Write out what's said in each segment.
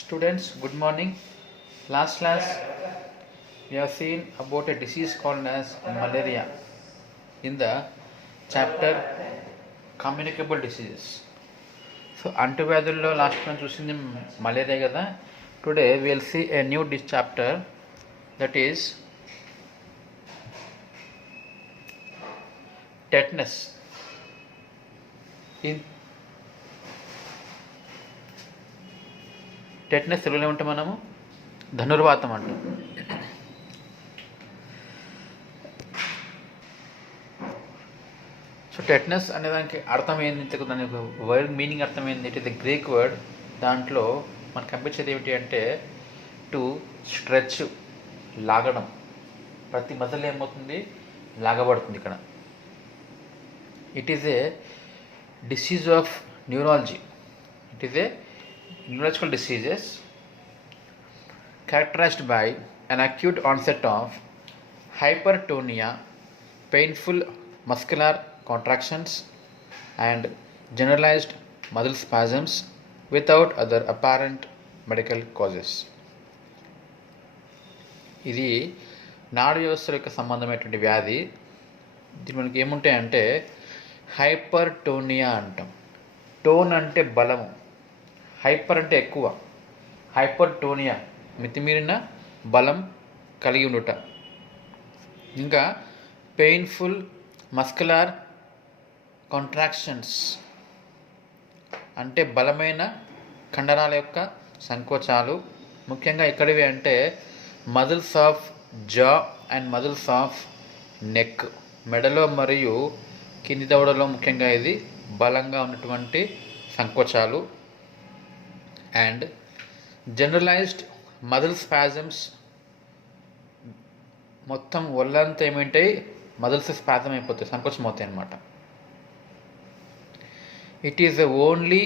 Students, good morning. Last class we have seen about a disease called as malaria in the chapter communicable diseases. So అంటువ్యాధుల్లో last మనం చూసింది malaria కదా. Today will see a new chapter that is tetanus. ఈ tetanus తెలుగులో ఏమంటాం మనము ధనుర్వాతం అంటాం. సో టెట్నస్ అనే దానికి అర్థం ఏంటి, దాని వర్డ్ మీనింగ్ అర్థం ఏంటి, it is the Greek word. దాంట్లో మనకు కనిపించేది ఏమిటి అంటే టు స్ట్రెచ్, లాగడం. ప్రతి మజిల్ ఏమవుతుంది, లాగబడుతుంది ఇక్కడ. It is a disease of neurology. It is a neurological diseases characterized by an acute onset of hypertonia, painful muscular contractions, and generalized muscle spasms without other apparent medical causes. ఇది నాడు వ్యవస్థల యొక్క సంబంధమైనటువంటి వ్యాధి. దీని మనకి ఏముంటాయంటే హైపర్టోనియా అంటాం. టోన్ అంటే బలము, హైపర్ అంటే ఎక్కువ, హైపర్టోనియా మితిమీరిన బలం కలిగి ఉండుట. ఇంకా పెయిన్ఫుల్ మస్కులర్ కాంట్రాక్షన్స్ అంటే బలమైన కండరాల యొక్క సంకోచాలు. ముఖ్యంగా ఎక్కడివి అంటే మజిల్స్ ఆఫ్ జా అండ్ మజిల్స్ ఆఫ్ నెక్, మెడలో మరియు కింది దవడలో ముఖ్యంగా ఇది బలంగా ఉన్నటువంటి సంకోచాలు. అండ్ జనరలైజ్డ్ మజిల్ స్పాజమ్స్, మొత్తం ఒళ్ళంతా ఏమింటాయి, మజిల్స్ స్పాజమ్ అయిపోతాయి, సంకోచం అవుతాయి అన్నమాట. It is the only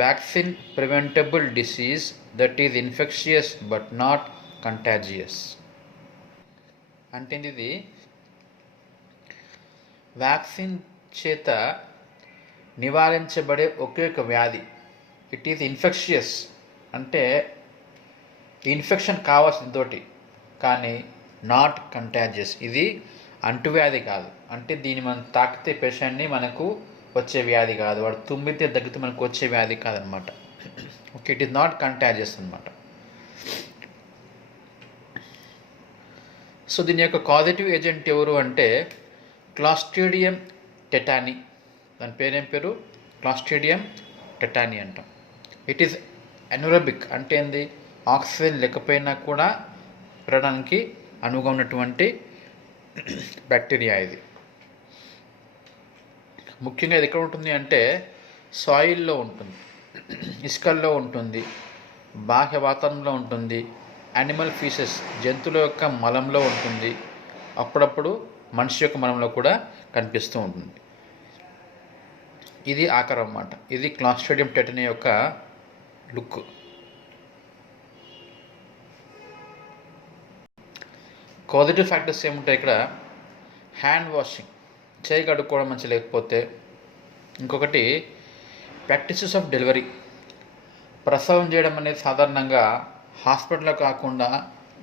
vaccine preventable disease that is infectious but not contagious. అంటే ఇది వ్యాక్సిన్ చేత నివారించబడే ఒకే ఒక వ్యాధి. ఇట్ ఈజ్ ఇన్ఫెక్షియస్ అంటే ఇన్ఫెక్షన్ కావాల్సిన తోటి, కానీ నాట్ కంటాజియస్. ఇది అంటువ్యాధి కాదు. అంటే దీన్ని మనం తాకితే పేషెంట్ని మనకు వచ్చే వ్యాధి కాదు, వాడు తుమ్మితే దగ్గితే మనకు వచ్చే వ్యాధి కాదనమాట. Okay, it is not contagious అనమాట. సో దీని యొక్క కాజిటివ్ ఏజెంట్ ఎవరు అంటే క్లాస్ట్రీడియం టెటానీ. దాని పేరేం పేరు, క్లాస్ట్రీడియం టెటానీ అంటాం. ఇట్ ఈస్ ఎనరోబిక్ అంటే ఏంది, ఆక్సిజన్ లేకపోయినా కూడా పెరగడానికి అనువుగా ఉన్నటువంటి బ్యాక్టీరియా ఇది. ముఖ్యంగా ఇది ఎక్కడ ఉంటుంది అంటే సాయిల్లో ఉంటుంది, ఇసుకల్లో ఉంటుంది, బాహ్య వాతావరణంలో ఉంటుంది, యానిమల్ ఫీసెస్ జంతువుల యొక్క మలంలో ఉంటుంది, అప్పుడప్పుడు మనిషి యొక్క మలంలో కూడా కనిపిస్తూ ఉంటుంది. ఇది ఆకారం అన్నమాట. ఇది క్లాస్ట్రీడియం టెటనీ యొక్క లుక్. కాజిటివ్ ఫ్యాక్టర్స్ ఏముంటాయి ఇక్కడ, హ్యాండ్ వాషింగ్, చేయి కడుక్కోవడం మంచి, లేకపోతే ఇంకొకటి ప్రాక్టీసెస్ ఆఫ్ డెలివరీ. ప్రసవం చేయడం అనేది సాధారణంగా హాస్పిటల్లో కాకుండా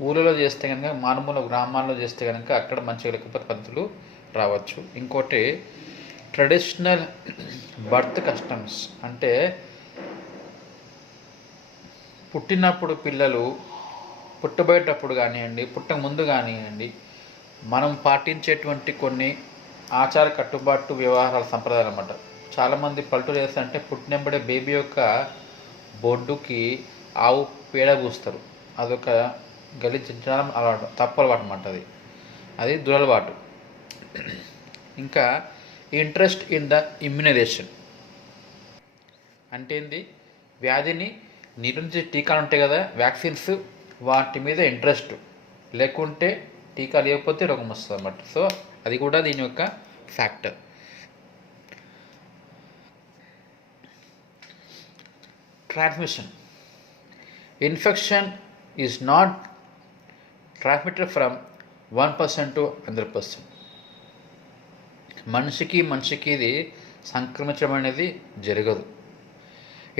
ఊళ్ళలో చేస్తే కనుక, మారుమూల గ్రామాల్లో చేస్తే కనుక అక్కడ మంచిగా లేకపోతే పద్ధతులు రావచ్చు. ఇంకోటి ట్రెడిషనల్ బర్త్ కస్టమ్స్ అంటే పుట్టినప్పుడు పిల్లలు పుట్టబోయేటప్పుడు కానివ్వండి, పుట్టక ముందు కానివ్వండి, మనం పాటించేటువంటి కొన్ని ఆచార కట్టుబాటు వ్యవహారాల సంప్రదాయాలు అన్నమాట. చాలామంది పల్లెటూరు చేస్తారంటే పుట్టినప్పుడే బేబీ యొక్క బొడ్డుకి ఆవు పేడ పూస్తారు. అదొక గలీజించడం అలవాటు, తప్పు అలవాటు అన్నమాట. అది దురలవాటు. ఇంకా ఇంట్రెస్ట్ ఇన్ ద ఇమ్యునైజేషన్ అంటే ఏంది, వ్యాధిని నిరోధించే టీకాలు ఉంటాయి కదా, వ్యాక్సిన్స్, వాటి మీద ఇంట్రెస్ట్ లేకుంటే టీకా లేకపోతే రోగం వస్తుంది అన్నమాట. సో అది కూడా దీని యొక్క factor. Transmission, infection is not transmitted from 1% to 100%. మనిషికి ఇది సంక్రమించడం అనేది జరగదు.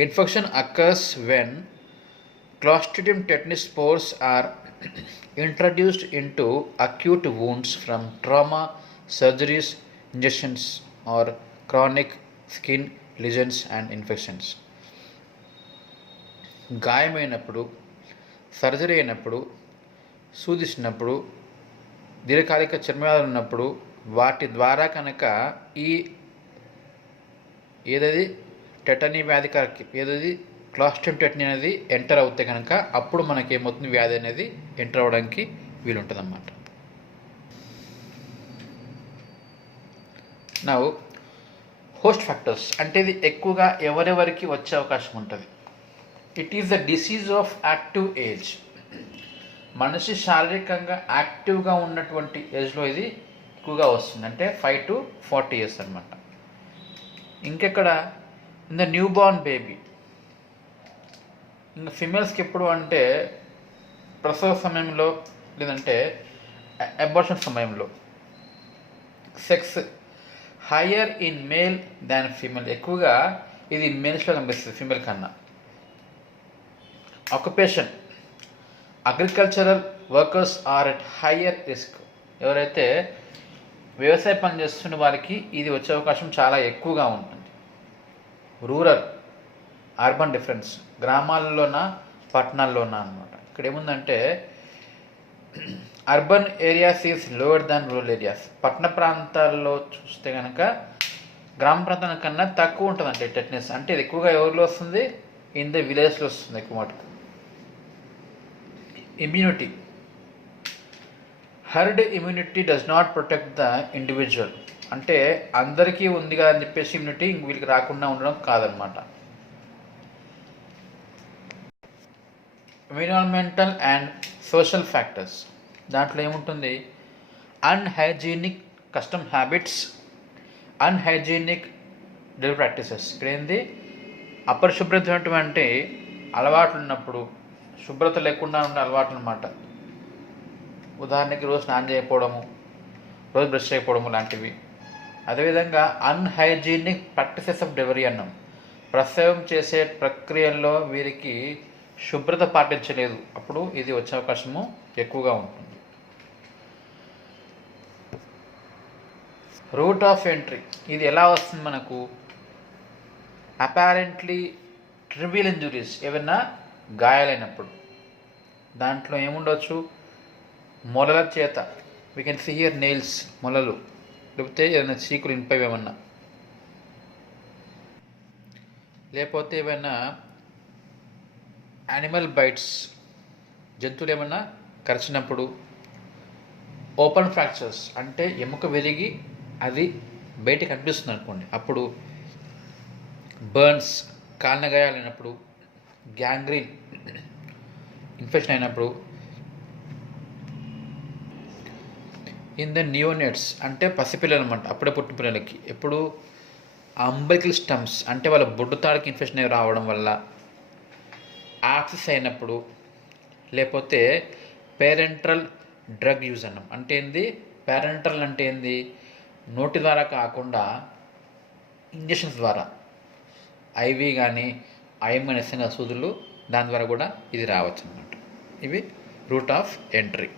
Infection occurs when Clostridium tetanus spores are introduced into acute wounds from trauma, surgeries, injections, or chronic skin lesions and infections. గాయమైనప్పుడు, సర్జరీ అయినప్పుడు, సూదిసినప్పుడు, దీర్ఘకాలిక చర్మవ్యాధులు ఉన్నప్పుడు వాటి ద్వారా కనుక ఈ ఏదది టెటనీ వ్యాధి ఏదది క్లాస్ట్రిడియం టెటనీ అనేది ఎంటర్ అవుతే కనుక అప్పుడు మనకి ఏమవుతుంది, వ్యాధి అనేది ఎంటర్ అవ్వడానికి వీలుంటుంది అన్నమాట. నా హోస్ట్ ఫ్యాక్టర్స్ అంటే ఇది ఎక్కువగా ఎవరెవరికి వచ్చే అవకాశం ఉంటుంది. It is the disease of active age. మనిషి శారీరకంగా యాక్టివ్గా ఉన్నటువంటి ఏజ్లో ఇది ఎక్కువగా వస్తుంది, అంటే 5 to 40 years అనమాట. ఇంకెక్కడ in the new born baby. ఇంకా ఫిమేల్స్కి ఎప్పుడు అంటే ప్రసవ సమయంలో, లేదంటే అబార్షన్ సమయంలో. Sex higher in male than female. ఎక్కువగా ఇది మేల్స్లో కనిపిస్తుంది ఫీమేల్ కన్నా. Occupation agricultural workers are at higher risk. ఎవరైతే వ్యవసాయ పని చేస్తున్న వారికి ఇది వచ్చే అవకాశం చాలా ఎక్కువగా ఉంటుంది. రూరల్ అర్బన్ డిఫరెన్స్, గ్రామాల్లోనా పట్టణాల్లోనా అనమాట. ఇక్కడ ఏముందంటే urban areas is lower than rural areas. పట్టణ ప్రాంతాల్లో చూస్తే కనుక గ్రామ ప్రాంతాల కన్నా తక్కువ ఉంటుంది అంటే టెటనస్. అంటే ఇది ఎక్కువగా ఎవరిలో వస్తుంది, ఇన్ ద విలేజ్లో వస్తుంది ఎక్కువ మటుకు. Immunity, herd immunity does not protect the individual. అంటే అందరికీ ఉంది కదా అని చెప్పేసి ఇమ్యూనిటీ వీళ్ళకి రాకుండా ఉండడం కాదనమాట. Environmental and social factors. దాంట్లో ఏముంటుంది, unhygienic custom habits, unhygienic daily practices. ఇక్కడ ఏంది, అపరిశుభ్రమైనటువంటి అలవాట్లు ఉన్నప్పుడు, శుభ్రత లేకుండా ఉండే అలవాట్లు అన్నమాట. ఉదాహరణకి రోజు స్నానం చేయకపోవడము, రోజు బ్రష్ చేయకపోవడము లాంటివి. అదేవిధంగా అన్హైజీనిక్ ప్రాక్టీసెస్ ఆఫ్ డెలివరీ అన్నాం. ప్రసవం చేసే ప్రక్రియల్లో వీరికి శుభ్రత పాటించలేదు, అప్పుడు ఇది వచ్చే అవకాశము ఎక్కువగా ఉంటుంది. రూట్ ఆఫ్ ఎంట్రీ, ఇది ఎలా వస్తుంది మనకు, అపారెంట్లీ ట్రివియల్ ఇంజురీస్, ఏమైనా గాయాలైనప్పుడు. దాంట్లో ఏముండొచ్చు, మొలల చేత, we can see here nails, మొలలు, లేకపోతే ఏదైనా చీకులు ఇంపేవేమన్నా, లేకపోతే ఏమైనా యానిమల్ బైట్స్, జంతువులు ఏమన్నా కరిచినప్పుడు. ఓపెన్ ఫ్రాక్చర్స్ అంటే ఎముక విరిగి అది బయటికి కనిపిస్తుంది అనుకోండి, అప్పుడు. బర్న్స్, కాళ్ళ గాయాలైనప్పుడు. గ్యాంగ్రీన్ ఇన్ఫెక్షన్ అయినప్పుడు. ఇన్ ద నియోనేట్స్ అంటే పసిపిల్లలు అనమాట, అప్పుడే పుట్టిన పిల్లలకి. ఎప్పుడు అంబలికల్ స్టమ్స్ అంటే వాళ్ళ బొడ్డుతాడికి ఇన్ఫెక్షన్ రావడం వల్ల. యాక్సిస్ అయినప్పుడు, లేకపోతే పేరెంట్రల్ డ్రగ్ యూజ్ అన్నాం. అంటే ఏంది, పేరెంట్రల్ అంటే ఏంది, నోటి ద్వారా కాకుండా ఇంజెక్షన్స్ ద్వారా, ఐవి కానీ ఐఎం కానీ ఇస్తాం కదా సూదులు, దాని ద్వారా కూడా ఇది రావచ్చు అన్నమాట. ఇవి root of entry.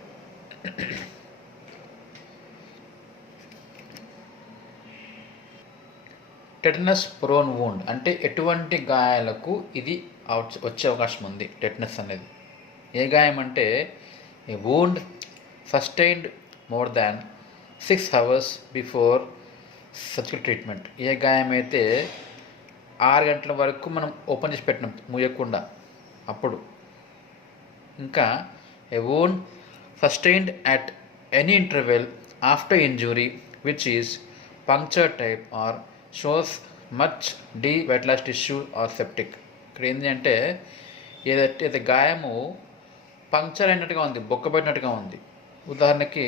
Tetanus prone wound అంటే ఎటువంటి గాయాలకు ఇది వచ్చే అవకాశం ఉంది టెటనస్ అనేది. ఏ గాయం అంటే a wound sustained more than 6 hours before surgical treatment. ఏ గాయం అయితే 6 గంటల వరకు మనం ఓపెన్ చేసి పెట్టినాం మూయకుండా అప్పుడు. ఇంకా a wound sustained at any interval after injury which is puncture type or shows much vitalize tissue or septic. ఇక్కడ ఏంటి అంటే ఏదైతే గాయము పంక్చర్ అయినట్టుగా ఉంది, బొక్కబడినట్టుగా ఉంది, ఉదాహరణకి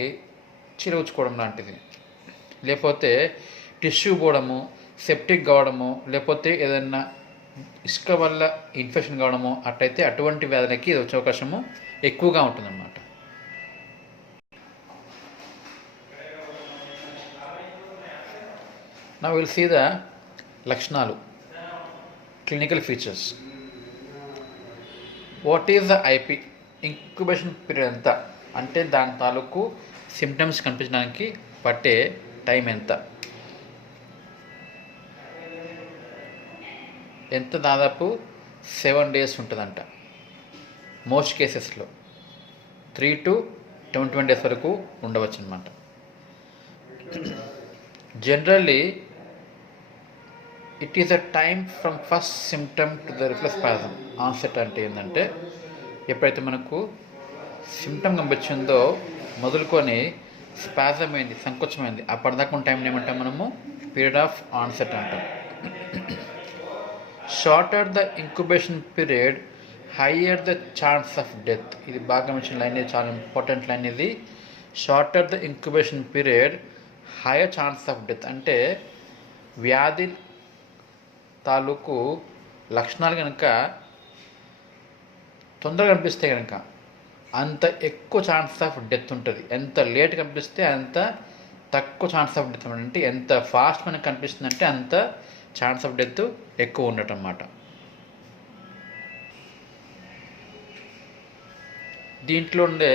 చిరువుచ్చుకోవడం లాంటిది, లేకపోతే టిష్యూ పోవడము, సెప్టిక్ కావడము, లేకపోతే ఏదైనా ఇసుక వల్ల ఇన్ఫెక్షన్ కావడము, అట్లయితే అటువంటి వ్యాధులకి ఇది వచ్చే అవకాశము ఎక్కువగా ఉంటుందన్నమాట. Now we'll see the లక్షణాలు, clinical features. What is the IP, incubation period ఎంత అంటే దాని తాలూకు సిమ్టమ్స్ కనిపించడానికి పట్టే టైం ఎంత దాదాపు 7 days ఉంటుందంట. మోస్ట్ కేసెస్లో 3 to 21 days వరకు ఉండవచ్చు అనమాట. Generally it is a time from first symptom to the reflex spasm onset. అంటే ఏంటంటే ఎప్పుడైతే మనకు సిమ్టమ్ కనిపించిందో మొదలుకొని స్పాజమ్ అయింది, సంకోచమైంది, అప్పటిదాకా ఉన్న టైం ఏమంటాం మనము పీరియడ్ ఆఫ్ ఆన్సెట్ అంటాం. Shorter the incubation period higher the chance of death. ఇది బాగా మంచి లైన్, ఇది చాలా ఇంపార్టెంట్ లైన్ ఇది. Shorter the incubation period higher chance of death అంటే వ్యాధి తాలూకు లక్షణాలు కనుక తొందరగా కనిపిస్తే కనుక అంత ఎక్కువ ఛాన్స్ ఆఫ్ డెత్ ఉంటుంది. ఎంత లేట్ కనిపిస్తే అంత తక్కువ ఛాన్స్ ఆఫ్ డెత్ అంటే ఎంత ఫాస్ట్ మనకు కనిపిస్తుంది అంటే అంత ఛాన్స్ ఆఫ్ డెత్ ఎక్కువ ఉండటం అన్నమాట. దీంట్లో ఉండే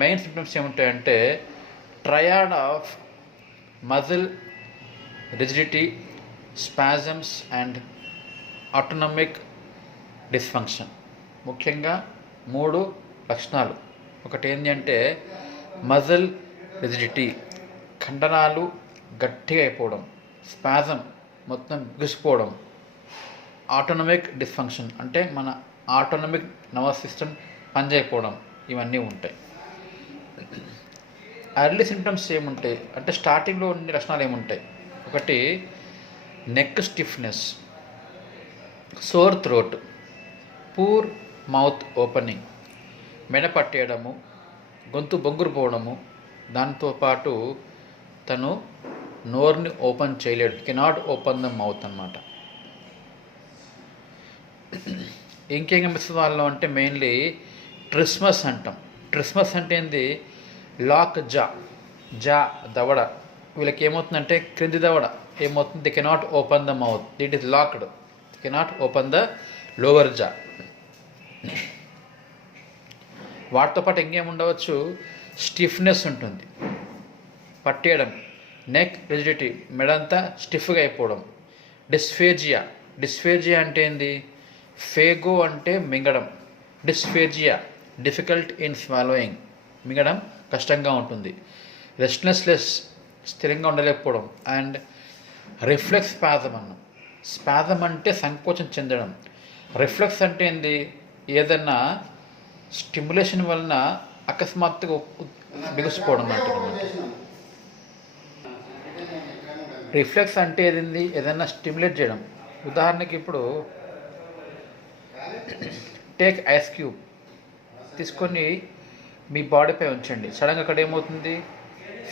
మెయిన్ సిమ్టమ్స్ ఏముంటాయంటే triad of muscle rigidity, spasms and autonomic dysfunction. ముఖ్యంగా 3 లక్షణాలు. ఒకటి ఏంటి అంటే మజిల్ రిజిడిటీ, కండరాలు గట్టిగా అయిపోవడం, స్పాజం మొత్తం బిగుసిపోవడం, ఆటోనమిక్ డిస్ఫంక్షన్ అంటే మన ఆటోనమిక్ నర్వస్ సిస్టమ్ పనిచేయకపోవడం, ఇవన్నీ ఉంటాయి. ఎర్లీ సిమ్టమ్స్ ఏముంటాయి అంటే స్టార్టింగ్లో ఉండే లక్షణాలు ఏముంటాయి. ఒకటి neck stiffness, sore throat, poor mouth opening, మెడ పట్టేయడము, గొంతు బొంగురు పోవడము, దాంతోపాటు తను నోరుని ఓపెన్ చేయలేడు, కెనాట్ ఓపెన్ ద మౌత్ అన్నమాట. ఇంకేం కనిపిస్తుంది వాళ్ళలో అంటే మెయిన్లీ ట్రిస్మస్ అంటాం. ట్రిస్మస్ అంటే ఏంది, లాక్ జా దవడ. వీళ్ళకి ఏమవుతుందంటే క్రింది దవడ ఏమవుతుంది, the cannot open the mouth, it is locked, cannot open the lower జా. వాటితో పాటు ఇంకేముండవచ్చు, స్టిఫ్నెస్ ఉంటుంది, పట్టేయడం, నెక్ రిజిడిటీ, మెడంతా స్టిఫ్గా అయిపోవడం. డిస్ఫేజియా అంటే ఏంది, ఫేగో అంటే మింగడం, డిస్ఫేజియా డిఫికల్ట్ ఇన్ స్వాలోయింగ్, మింగడం కష్టంగా ఉంటుంది. రెస్ట్లెస్నెస్, స్థిరంగా ఉండలేకపోవడం. అండ్ రిఫ్లెక్స్ స్పాజం అన్నాం. స్పాజం అంటే సంకోచం చెందడం. రిఫ్లెక్స్ అంటే ఏంది, ఏదన్నా స్టిమ్యులేషన్ వలన అకస్మాత్తుగా బిగుసిపోవడం అంటారన్నమాట. రిఫ్లెక్స్ అంటే ఏదింది, ఏదైనా స్టిమ్యులేట్ చేయడం. ఉదాహరణకి ఇప్పుడు టేక్ ఐస్ క్యూబ్ తీసుకొని మీ బాడీపై ఉంచండి, సడన్గా అక్కడ ఏమవుతుంది,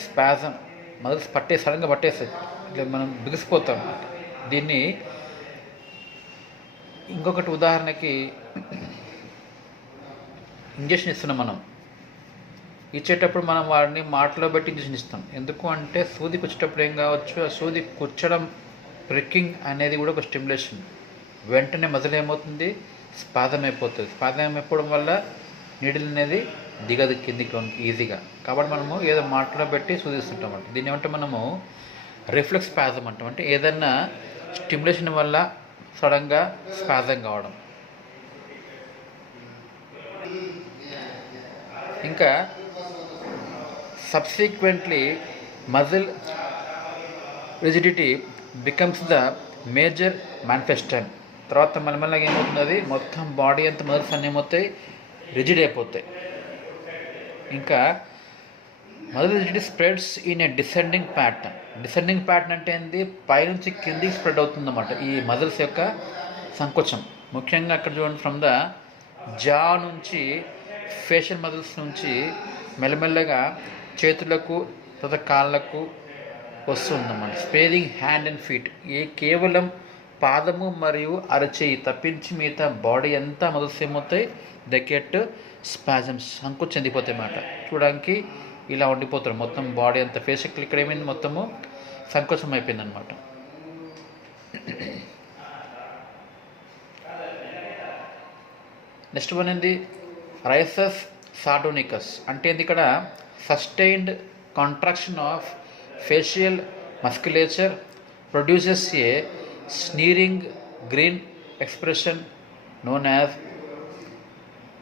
స్పాజం మొదలు సడన్గా పట్టేస్తుంది, ఇట్లా మనం బిగిసిపోతాం. దీన్ని ఇంకొకటి ఉదాహరణకి ఇంజక్షన్ ఇస్తున్నాం. మనం ఇచ్చేటప్పుడు మనం వాడిని మాటలో బట్టి ఇంజక్షన్ ఇస్తాం. ఎందుకు అంటే సూదికి వచ్చేటప్పుడు ఏం కావచ్చు, ఆ సూది కూర్చడం, ప్రిక్కింగ్ అనేది కూడా ఒక స్టిమ్యులేషన్. వెంటనే మజిల్ ఏమవుతుంది, స్పాజం అయిపోతుంది. స్పాజం అయిపోవడం వల్ల నీడిల్ అనేది దిగదు కిందికి ఈజీగా. కాబట్టి మనము ఏదో మాటలో పెట్టి సూదిస్తుంటాం అంటే దీన్ని ఏమంటే మనము రిఫ్లెక్స్ స్పాజం అంటాం. అంటే ఏదన్నా స్టిమ్యులేషన్ వల్ల సడన్గా స్పాజం కావడం. ఇంకా subsequently muscle rigidity becomes the major manifestation. తర్వాత మెల్లమెల్లగా ఏమవుతుంది, మొత్తం బాడీ అంతా మజిల్స్ అన్నీ ఏమవుతాయి, రిజిడ్ అయిపోతాయి. ఇంకా muscle rigidity spreads in a descending pattern. Descending pattern అంటే ఏంటి, పైనుంచి కిందికి స్ప్రెడ్ అవుతుందన్నమాట ఈ మజిల్స్ యొక్క సంకోచం. ముఖ్యంగా అక్కడ చూడండి, ఫ్రమ్ ద జా నుంచి, ఫేషియల్ మజిల్స్ నుంచి మెల్లమెల్లగా చేతులకు తర్వాత కాళ్ళకు వస్తుందన్నమాట. స్పేరింగ్ హ్యాండ్ అండ్ ఫీట్, కేవలం పాదము మరియు అరచేయి తప్పించి మిగతా బాడీ అంతా మజిల్స్ ఏమవుతాయి, ద గెట్ స్పాజమ్స్, సంకోచం చెందిపోతాయి అన్నమాట. చూడడానికి ఇలా ఉండిపోతారు, మొత్తం బాడీ అంతా. ఫేషియల్ ఇక్కడ ఏమైంది, మొత్తము సంకోచం అయిపోయింది అనమాట. నెక్స్ట్ వన్ ఏంది రైసస్ సాటోనికస్ అంటే ఏంది ఇక్కడ sustained contraction of facial musculature produces a sneering grin expression known as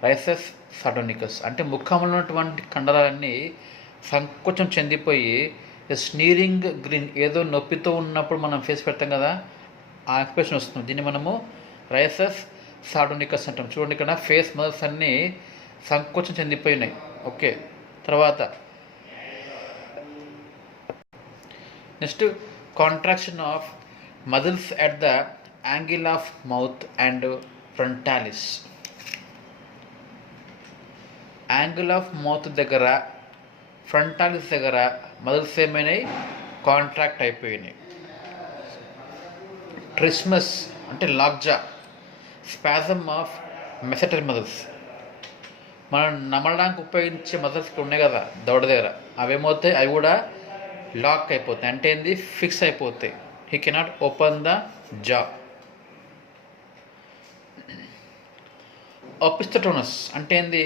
risus sardonicus అంటే ముఖంలో ఉన్నటువంటి కండరాలన్నీ సంకోచం చెందిపోయి స్నీరింగ్ గ్రీన్ ఏదో నొప్పితో ఉన్నప్పుడు మనం ఫేస్ పెడతాం కదా ఆ ఎక్స్ప్రెషన్ వస్తుంది. దీన్ని మనము రైసస్ సాటోనికస్ అంటాం. చూడండి ఇక్కడ ఫేస్ మజిల్స్ అన్నీ సంకోచం చెందిపోయినాయి. ఓకే, తర్వాత next contraction of muscles at the angle of mouth and frontalis. Angle of mouth దగ్గర ఫ్రంటాలిస్ దగ్గర మజిల్స్ ఏమైనాయి కాంట్రాక్ట్ అయిపోయినాయి. ట్రిస్మస్ అంటే lockjaw, spasm of masseter muscles మనం నమలడానికి ఉపయోగించే మజిల్స్ ఉన్నాయి కదా దవడ దగ్గర, అవేమవుతాయి అవి కూడా లాక్ అయిపోతాయి. అంటే ఏంది ఫిక్స్ అయిపోతాయి. హీ కెనాట్ ఓపెన్ ద జా. ఒపిస్టోటోనస్ అంటే ఏంది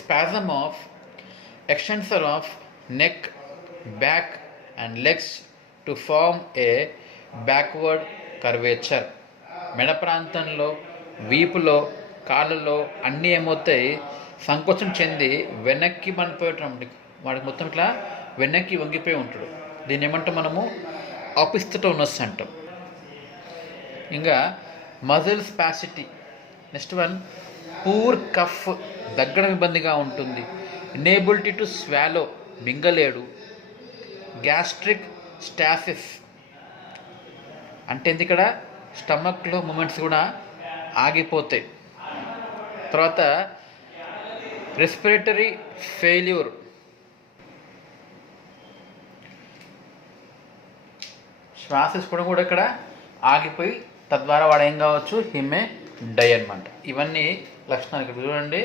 spasm of extensor of neck, back and legs to form a backward curvature. మెడ ప్రాంతంలో, వీపులో, కాళ్ళలో అన్నీ ఏమవుతాయి సంకోచం చెంది వెనక్కి పనిపోయేటప్పుడు వాడికి మొత్తం ఇట్లా వెనక్కి వంగిపోయి ఉంటాడు. దీన్ని ఏమంటాం మనము ఒపిస్టోటోనస్ అంటాం. ఇంకా muscle spasticity. Next one poor cough, దగ్గడం ఇబ్బందిగా ఉంటుంది. ఇనేబిలిటీ టు స్వాలో, మింగలేడు. గ్యాస్ట్రిక్ స్టాసిస్ అంటే ఇక్కడ స్టమక్లో మూమెంట్స్ కూడా ఆగిపోతాయి. తర్వాత రెస్పిరేటరీ ఫెయిల్యూర్, శ్వాస కూడా ఇక్కడ ఆగిపోయి తద్వారా వాడు ఏం కావచ్చు హిమే డై అనమాట. ఇవన్నీ లక్షణాలు ఇక్కడ చూడండి.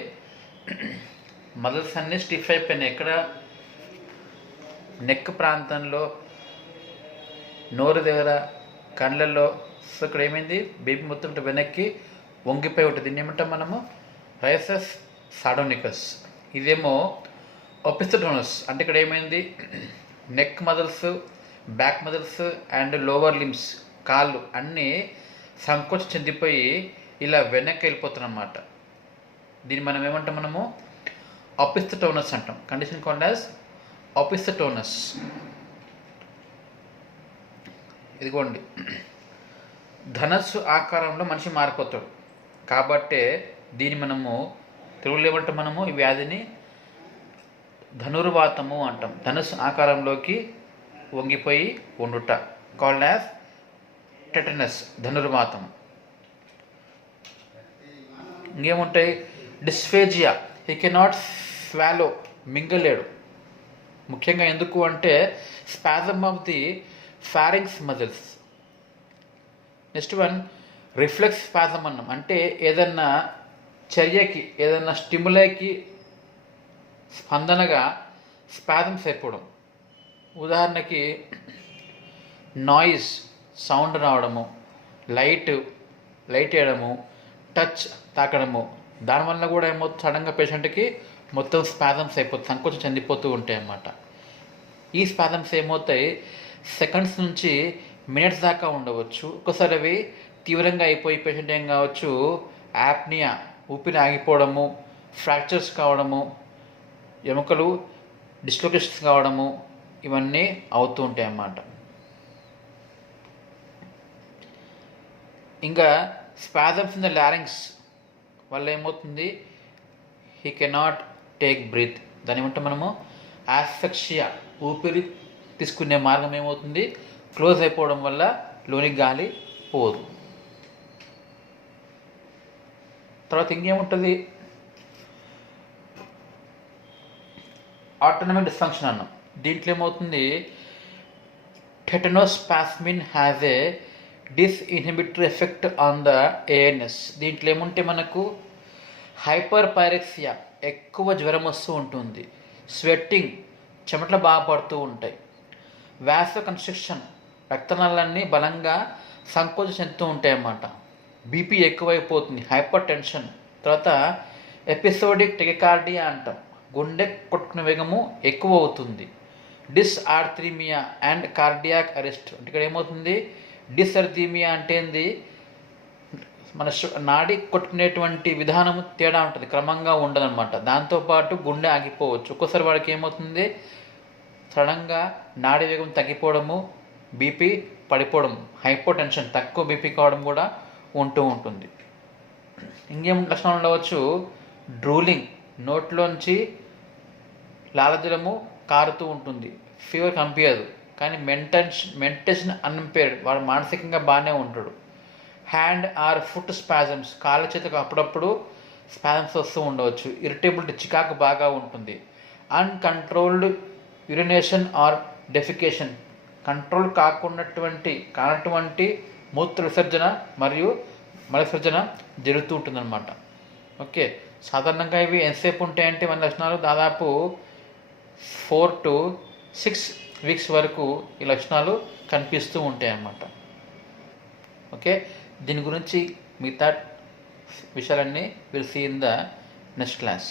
మజిల్స్ అన్నీ స్టిఫ్ అయిపోయినాయి. ఎక్కడ నెక్ ప్రాంతంలో, నోరు దగ్గర, కళ్ళల్లో. సో ఇక్కడ ఏమైంది బేబీ మొత్తం వెనక్కి వంగిపోయి ఉంటుంది. దీన్ని ఏమంటాం మనము రైసస్ సాటోనికస్. ఇదేమో ఒపిస్టోటోనస్ అంటే ఇక్కడ ఏమైంది neck muscles, back muscles and lower limbs, కాళ్ళు అన్నీ సంకోచం చెందిపోయి ఇలా వెనక్కి వెళ్ళిపోతున్నమాట. దీన్ని మనం ఏమంటాం మనము ఒపిస్టోటోనస్ అంటాం. Condition called as opisthotonus. ఇదిగోండి ధనస్సు ఆకారంలో మనిషి మారిపోతాడు కాబట్టే దీన్ని మనము తెలుగులో ఏమంటాం మనము ఈ వ్యాధిని ధనుర్వాతము అంటాం. ధనుస్సు ఆకారంలోకి వంగిపోయి ఉండుట కాల్డ్ యాజ్ టెటనస్, ధనుర్వాతం. ఇంకేముంటాయి డిస్ఫేజియా, హీ కెనాట్ స్వాలో, మింగలేడు. ముఖ్యంగా ఎందుకు అంటే spasm of the pharynx muscles. Next one reflex spasm అన్నాం. అంటే ఏదన్నా చర్యకి, ఏదన్నా స్టిములైకి స్పందనగా స్పాజమ్స్ అయిపోవడం. ఉదాహరణకి నాయిస్, సౌండ్ రావడము, లైట్ వేయడము, టచ్ తాకడము, దానివల్ల కూడా ఏమవుతుంది సడన్గా పేషెంట్కి మొత్తం స్పాజమ్స్ అయిపోతుంది, సంకోచం చెందిపోతూ ఉంటాయి అన్నమాట. ఈ స్పాజమ్స్ ఏమవుతాయి సెకండ్స్ నుంచి మినిట్స్ దాకా ఉండవచ్చు. ఒక్కసారి అవి తీవ్రంగా అయిపోయి పేషెంట్ ఏం కావచ్చు యాప్నియా, ఊపిరి ఆగిపోవడము, ఫ్రాక్చర్స్ కావడము, ఎముకలు డిస్లొకేషన్స్ కావడము, ఇవన్నీ అవుతూ ఉంటాయి అన్నమాట. ఇంకా స్పాజమ్స్ ఇన్ ద లారింగ్స్ వల్ల ఏమవుతుంది హీ కెనాట్ టేక్ బ్రీత్. దాని ఏమంటాం మనము ఆస్ఫెక్సియా, ఊపిరి తీసుకునే మార్గం ఏమవుతుంది క్లోజ్ అయిపోవడం వల్ల లోనికి గాలి పోదు. తర్వాత ఇంకేముంటుంది ఆటోనమిక్ డిస్ఫంక్షన్ అన్నాం. దీంట్లో ఏమవుతుంది tetanospasmin has a disinhibitory effect on the ANS. దీంట్లో ఏముంటే మనకు హైపర్ పైరెక్సియా, ఎక్కువ జ్వరం వస్తూ ఉంటుంది. స్వెట్టింగ్, చెమటలు బాగా పడుతూ ఉంటాయి. వాసో కన్స్ట్రిక్షన్, రక్తనాళాలన్నీ బలంగా సంకోచం చెందుతూ ఉంటాయి అన్నమాట. బీపీ ఎక్కువైపోతుంది, హైపర్ టెన్షన్. తర్వాత ఎపిసోడిక్ టెకికార్డియా అంటాం, గుండె కొట్టుకునే వేగము ఎక్కువ అవుతుంది. డిస్ఆర్థీమియా అండ్ కార్డియాక్ అరెస్ట్ అంటే ఇక్కడ ఏమవుతుంది, డిస్అర్థీమియా అంటే ఏంది, మన నాడి కొట్టుకునేటువంటి విధానము తేడా ఉంటుంది, క్రమంగా ఉండదన్నమాట. దాంతోపాటు గుండె ఆగిపోవచ్చు. ఒక్కోసారి వాడికి ఏమవుతుంది, సడన్గా నాడి వేగం తగ్గిపోవడము, బీపీ పడిపోవడం, హైపర్ టెన్షన్, తక్కువ బీపీ కావడం కూడా ఉంటూ ఉంటుంది. ఇంకేం లక్షణాలు ఉండవచ్చు, డ్రూలింగ్, నోట్లోంచి లాలజలము కారుతూ ఉంటుంది. ఫీవర్ కనిపించదు కానీ మెంటేషన్ అన్ఇంపేర్డ్, వాడు మానసికంగా బాగానే ఉంటాడు. హ్యాండ్ ఆర్ ఫుట్ స్పాజమ్స్, కాళ్ళ చేతకు అప్పుడప్పుడు స్పాజమ్స్ వస్తూ ఉండవచ్చు. ఇరిటబిలిటీ, చికాకు బాగా ఉంటుంది. Uncontrolled urination or defecation, control కానటువంటి మూత్ర విసర్జన మరియు మల విసర్జన జరుగుతూ ఉంటుందన్నమాట. ఓకే, సాధారణంగా ఇవి ఎంతసేపు ఉంటాయంటే మన లక్షణాలు దాదాపు 4 to 6 వీక్స్ వరకు ఈ లక్షణాలు కనిపిస్తూ ఉంటాయి అన్నమాట. ఓకే, దీని గురించి మిగతా విషయాలన్నీ will see in the next class.